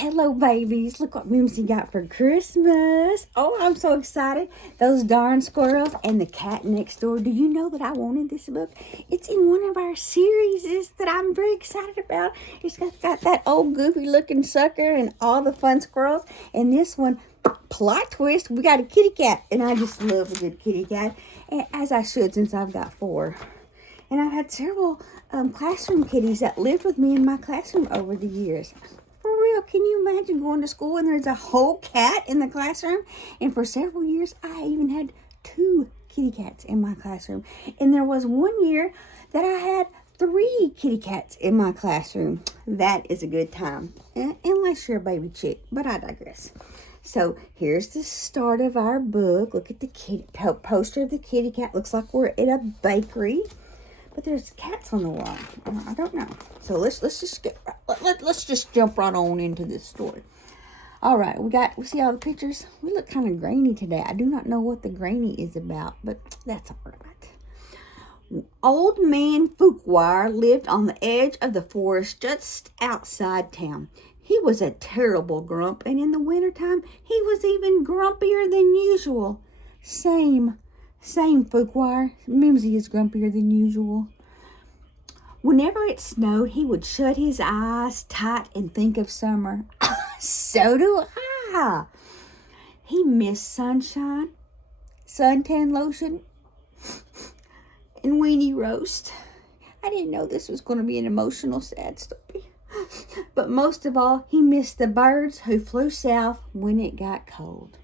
Hello, babies. Look what Mimzie got for Christmas. Oh, I'm so excited. Those darn squirrels and the cat next door. Do you know that I wanted this book? It's in one of our series that I'm very excited about. It's got that old goofy looking sucker and all the fun squirrels. And this one, plot twist, we got a kitty cat. And I just love a good kitty cat, and as I should since I've got 4. And I've had several classroom kitties that lived with me in my classroom over the years. For real, can you imagine going to school and there's a whole cat in the classroom? And for several years, I even had 2 kitty cats in my classroom. And there was one year that I had 3 kitty cats in my classroom. That is a good time, unless you're a baby chick, but I digress. So here's the start of our book. Look at the poster of the kitty cat. Looks like we're at a bakery. But there's cats on the wall. I don't know. So let's just jump right on into this story. All right, we see all the pictures. We look kind of grainy today. I do not know what the grainy is about, but that's all right. Old man Fuquire lived on the edge of the forest just outside town. He was a terrible grump, and in the wintertime, he was even grumpier than usual. Same, Fuquire. Mimzie is grumpier than usual. Whenever it snowed, he would shut his eyes tight and think of summer. So do I. He missed sunshine, suntan lotion, and weenie roast. I didn't know this was going to be an emotional, sad story. But most of all, he missed the birds who flew south when it got cold.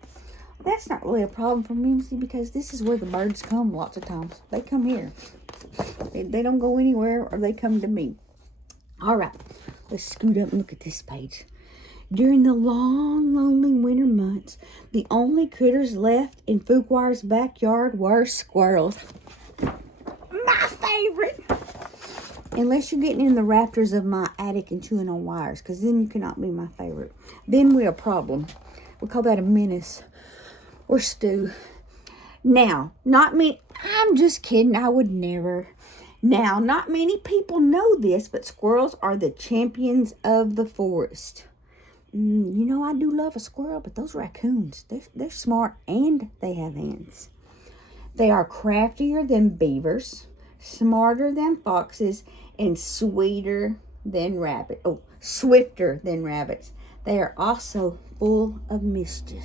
That's not really a problem for Mimzie because this is where the birds come lots of times. They come here. They don't go anywhere, or they come to me. All right, let's scoot up and look at this page. During the long, lonely winter months, the only critters left in Fuquire's backyard were squirrels. My favorite! Unless you're getting in the rafters of my attic and chewing on wires, because then you cannot be my favorite. Then we're a problem. We call that a menace. Or stew. Now, not me. I'm just kidding. I would never. Now, not many people know this, but squirrels are the champions of the forest. You know, I do love a squirrel, but those raccoons, they're smart and they have hands. They are craftier than beavers, smarter than foxes, and swifter than rabbits. They are also full of mischief.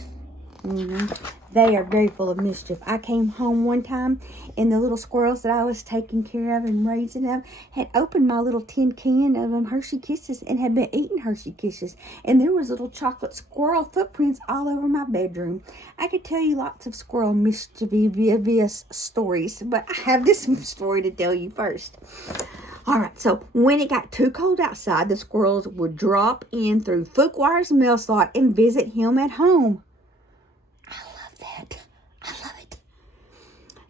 They are very full of mischief. I came home one time and the little squirrels that I was taking care of and raising them had opened my little tin can of Hershey Kisses and had been eating Hershey Kisses. And there was little chocolate squirrel footprints all over my bedroom. I could tell you lots of squirrel mischievous stories, but I have this story to tell you first. All right, so when it got too cold outside, the squirrels would drop in through Fuquire's mail slot and visit him at home. I love it.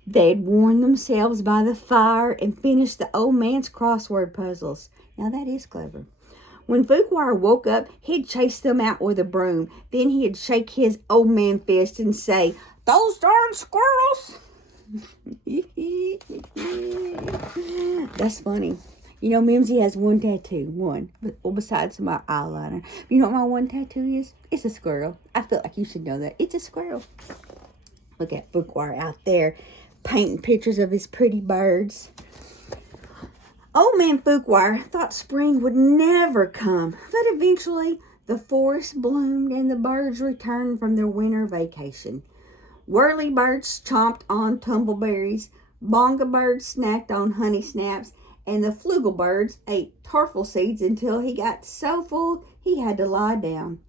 They'd warm themselves by the fire and finish the old man's crossword puzzles. Now that is clever. When Fuquire woke up, he'd chase them out with a broom. Then he'd shake his old man fist and say, "Those darn squirrels!" That's funny. You know, Mimzie has one tattoo, besides my eyeliner. You know what my one tattoo is? It's a squirrel. I feel like you should know that. It's a squirrel. Look at Fuquire out there painting pictures of his pretty birds. Old man Fuquire thought spring would never come, but eventually the forest bloomed and the birds returned from their winter vacation. Whirly birds chomped on tumbleberries, bonga birds snacked on honey snaps, and the flugel birds ate tarfel seeds until he got so full he had to lie down.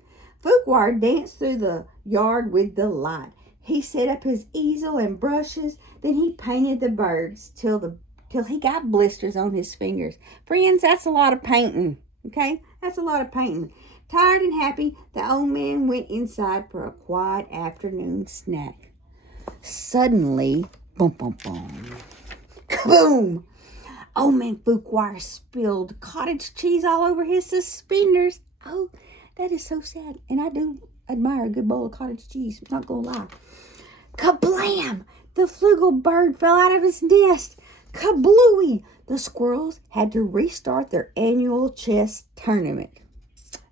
Fuquire danced through the yard with delight. He set up his easel and brushes, then he painted the birds till he got blisters on his fingers. Friends, that's a lot of painting, okay? That's a lot of painting. Tired and happy, the old man went inside for a quiet afternoon snack. Suddenly, boom, boom, boom, kaboom! Old man Fuquire spilled cottage cheese all over his suspenders. Oh, that is so sad. And I do admire a good bowl of cottage cheese. I'm not going to lie. Kablam! The flugel bird fell out of his nest. Kablooey! The squirrels had to restart their annual chess tournament.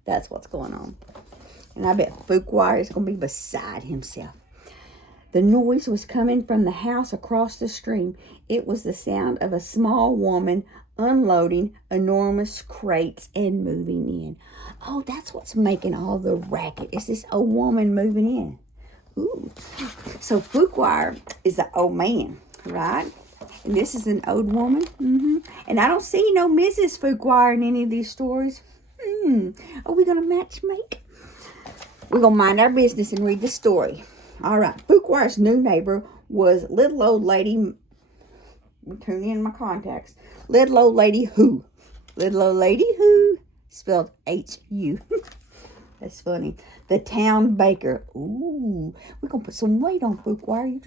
That's what's going on. And I bet Fuquire is going to be beside himself. The noise was coming from the house across the stream. It was the sound of a small woman unloading enormous crates and moving in. Oh, that's what's making all the racket. Is this old woman moving in? Ooh. So Fuquire is the old man, right? And this is an old woman. And I don't see no Mrs. Fuquire in any of these stories. Are we going to match make? We're going to mind our business and read the story. All right. Fuquire's new neighbor was little old lady. Tune in my contacts. Little old lady who. Little old lady who. Spelled H-U. That's funny. The town baker. Ooh. We're going to put some weight on Fuquire.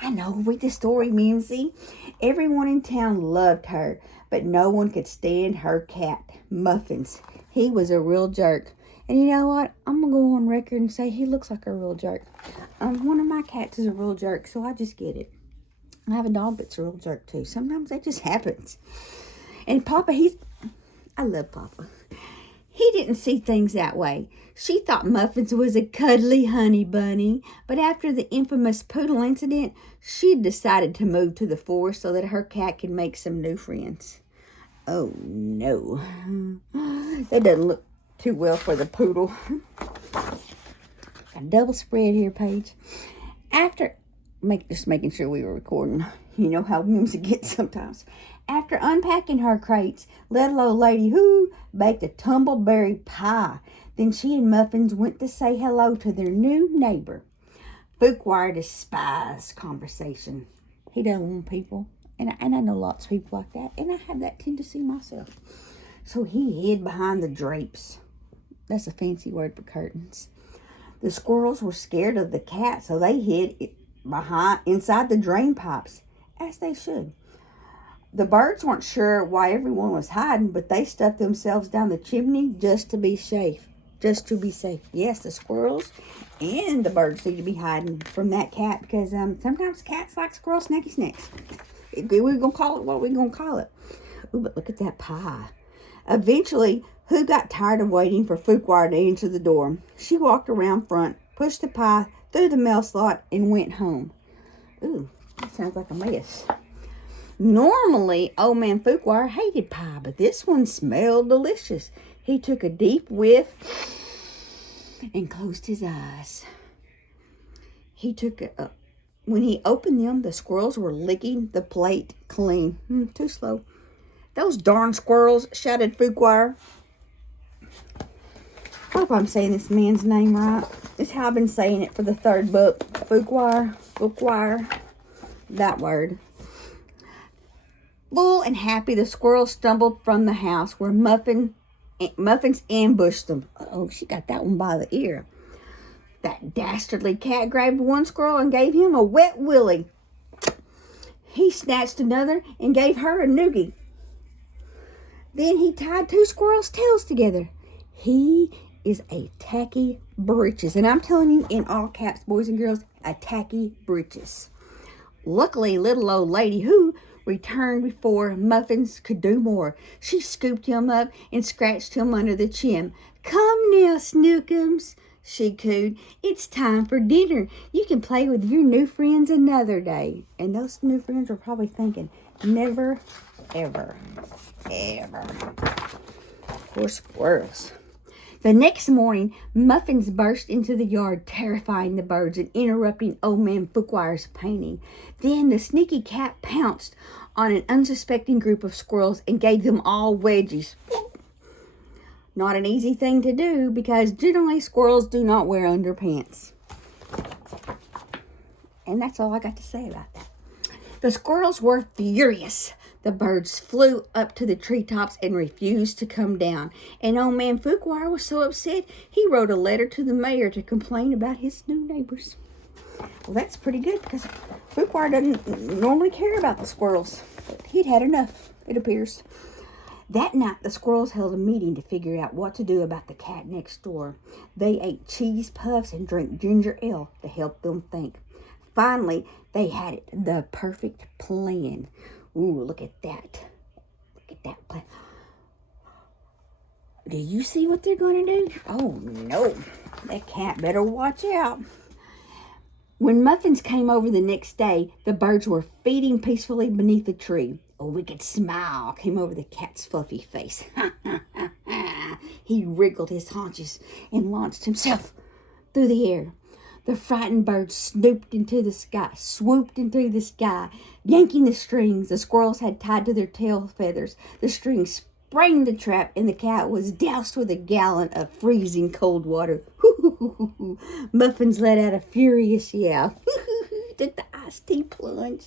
I know. Read the story, Mimzie. Everyone in town loved her, but no one could stand her cat, Muffins. He was a real jerk. And you know what? I'm going to go on record and say he looks like a real jerk. One of my cats is a real jerk, so I just get it. I have a dog that's a real jerk, too. Sometimes that just happens. And Papa, I love Papa. He didn't see things that way. She thought Muffins was a cuddly honey bunny. But after the infamous poodle incident, she decided to move to the forest so that her cat could make some new friends. Oh, no. That doesn't look too well for the poodle. A double spread here, Paige. Just making sure we were recording. You know how Mimzie gets sometimes. After unpacking her crates, little old lady who baked a tumbleberry pie. Then she and Muffins went to say hello to their new neighbor. Fuquire despised conversation. He doesn't want people. And I know lots of people like that. And I have that tendency myself. So he hid behind the drapes. That's a fancy word for curtains. The squirrels were scared of the cat, so they hid inside the drain pipes, as they should. The birds weren't sure why everyone was hiding, but they stuffed themselves down the chimney just to be safe. Yes, the squirrels and the birds need to be hiding from that cat because sometimes cats like squirrel snacky snacks. We're gonna call it what we're gonna call it. Ooh, but look at that pie. Eventually, Who got tired of waiting for Fuquire to answer the door. She walked around front, pushed the pie through the mail slot, and went home. Ooh, that sounds like a mess. Normally, old man Fuquire hated pie, but this one smelled delicious. He took a deep whiff and closed his eyes. When he opened them, the squirrels were licking the plate clean. Too slow. Those darn squirrels, shouted Fuquire. I hope I'm saying this man's name right. This is how I've been saying it for the third book. Fuquire. That word. Full and happy, the squirrels stumbled from the house where Muffins ambushed them. Oh, she got that one by the ear. That dastardly cat grabbed one squirrel and gave him a wet willy. He snatched another and gave her a noogie. Then he tied two squirrels' tails together. He is a tacky britches. And I'm telling you in all caps, boys and girls, a tacky britches. Luckily, little old lady who returned before Muffins could do more. She scooped him up and scratched him under the chin. Come now, Snookums, she cooed. It's time for dinner. You can play with your new friends another day. And those new friends were probably thinking, never, ever, ever. Poor squirrels. The next morning, Muffins burst into the yard, terrifying the birds and interrupting old man Fuquire's painting. Then the sneaky cat pounced on an unsuspecting group of squirrels and gave them all wedgies. Not an easy thing to do because generally squirrels do not wear underpants. And that's all I got to say about that. The squirrels were furious. The birds flew up to the treetops and refused to come down. And old man Fuquire was so upset, he wrote a letter to the mayor to complain about his new neighbors. Well, that's pretty good because Fuquire doesn't normally care about the squirrels. But he'd had enough, it appears. That night, the squirrels held a meeting to figure out what to do about the cat next door. They ate cheese puffs and drank ginger ale to help them think. Finally, they had it, the perfect plan. Ooh, look at that. Look at that plan. Do you see what they're going to do? Oh, no. That cat better watch out. When Muffins came over the next day, the birds were feeding peacefully beneath a tree. A wicked smile came over the cat's fluffy face. He wriggled his haunches and launched himself through the air. The frightened birds swooped into the sky, yanking the strings the squirrels had tied to their tail feathers. The strings sprang the trap, and the cat was doused with a gallon of freezing cold water. Muffins let out a furious yell. Did the iced tea plunge?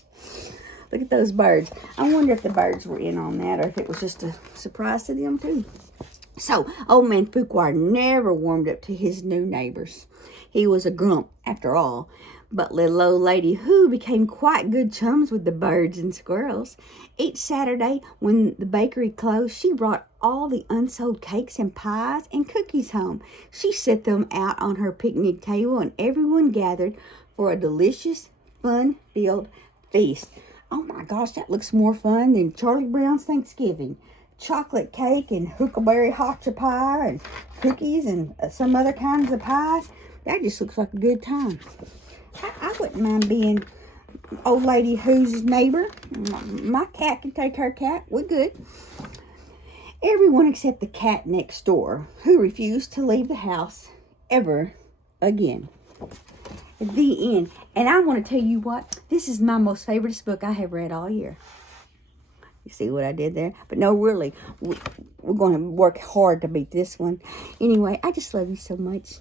Look at those birds. I wonder if the birds were in on that or if it was just a surprise to them too. So, old man Fuquar never warmed up to his new neighbors. He was a grump, after all. But little old lady Who became quite good chums with the birds and squirrels. Each Saturday, when the bakery closed, she brought all the unsold cakes and pies and cookies home. She set them out on her picnic table, and everyone gathered for a delicious, fun-filled feast. Oh my gosh, that looks more fun than Charlie Brown's Thanksgiving. Chocolate cake and huckleberry hotcha pie and cookies and some other kinds of pies. That just looks like a good time. I wouldn't mind being old lady Who's neighbor. My cat can take her cat. We're good. Everyone except the cat next door, who refused to leave the house ever again. The end. And I want to tell you what, this is my most favorite book I have read all year. You see what I did there? But no, really, we're going to work hard to beat this one. Anyway, I just love you so much.